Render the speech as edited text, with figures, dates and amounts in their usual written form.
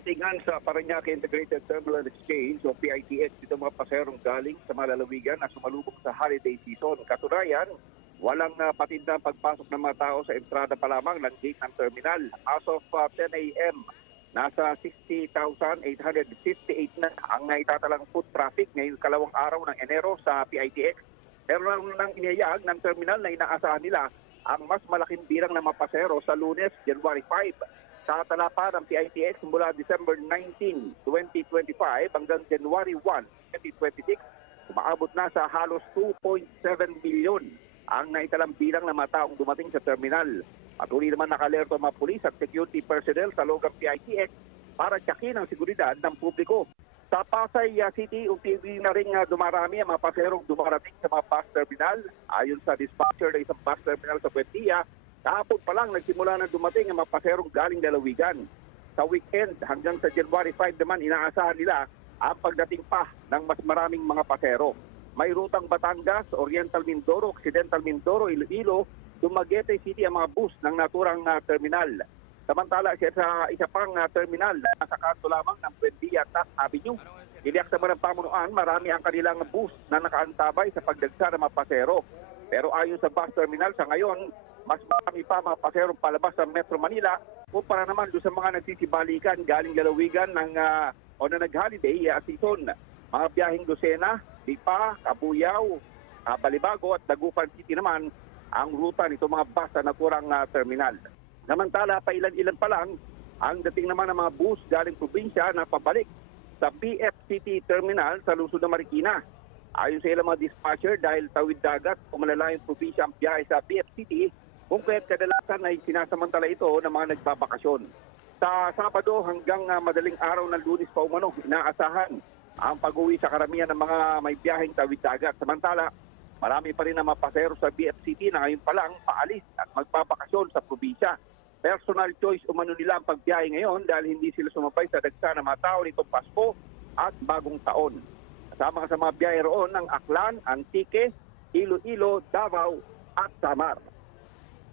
datingan sa Parañaque Integrated Terminal Exchange o PITX dito mga paserong galing sa mga lalawigan na sumalubong sa holiday season. Katunayan, walang patindang pagpasok ng mga tao sa entrada pa lamang ng gate ng terminal. As of 10 a.m., nasa 60,858 na ang naitatalang foot traffic ngayong kalawang araw ng Enero sa PITX. Pero nang inihayag ng terminal na inaasahan nila ang mas malaking bilang ng mga pasero sa Lunes, January 5. Sa talapa ng PITX mula December 19, 2025 hanggang January 1, 2026, umaabot na sa halos 2.7 bilyon ang naitalang bilang ng mga taong dumating sa terminal. Patuloy naman nakalerto ang mga pulis at security personnel sa loob ng PITX para tsakin ang seguridad ng publiko. Sa Pasay City, unti-unti na rin dumarami ang mga paserong dumarating sa mga bus terminal. Ayon sa dispatcher ng isang bus terminal sa Buendia, kahapon pa lang nagsimula na dumating ang mga paserong galing lalawigan. Sa weekend hanggang sa January 5 naman, inaasahan nila ang pagdating pa ng mas maraming mga pasero. May rutang Batangas, Oriental Mindoro, Occidental Mindoro, Iloilo, Dumaguete City ang mga bus ng naturang terminal. Samantala sa isa pang terminal na nasa kanto lamang ng Buendia Taft Avenue, iliyak naman ng pamunuan, marami ang kanilang bus na nakaantabay sa pagdagsa ng mga pasero. Pero ayon sa bus terminal sa ngayon, mas marami pa mga paserong palabas sa Metro Manila kumpara naman doon sa mga nagsisibalikan galing lalawigan ng o na nag-holiday season. Mga biyaheng Lucena, Lipa, Cabuyao, Balibago at Dagupan City naman ang ruta nito mga bus na naturang terminal. Samantala, pailan-ilan pa lang ang dating naman ng mga bus galing probinsya na pabalik sa BFCT Terminal sa lungsod ng Marikina. Ayon sa ilang mga dispatcher, dahil tawid dagat o malalayong probinsya ang biyahe sa BFCT, kung kaya't kadalasan ay sinasamantala ito ng mga nagbabakasyon. Sa Sabado hanggang madaling araw ng Lunes pa umano, inaasahan ang pag-uwi sa karamihan ng mga may biyaheng tawid dagat. Samantala, marami pa rin ang mga pasero sa BFCT na ngayon pa lang paalis at magbabakasyon sa probinsya. Personal choice umano nila ang pagbiyahe ngayon dahil hindi sila sumabay sa dagsa ng mga tao nitong Pasko at Bagong Taon. Kasama sa mga biyahe roon ng Aklan, Antique, Iloilo, Davao at Samar.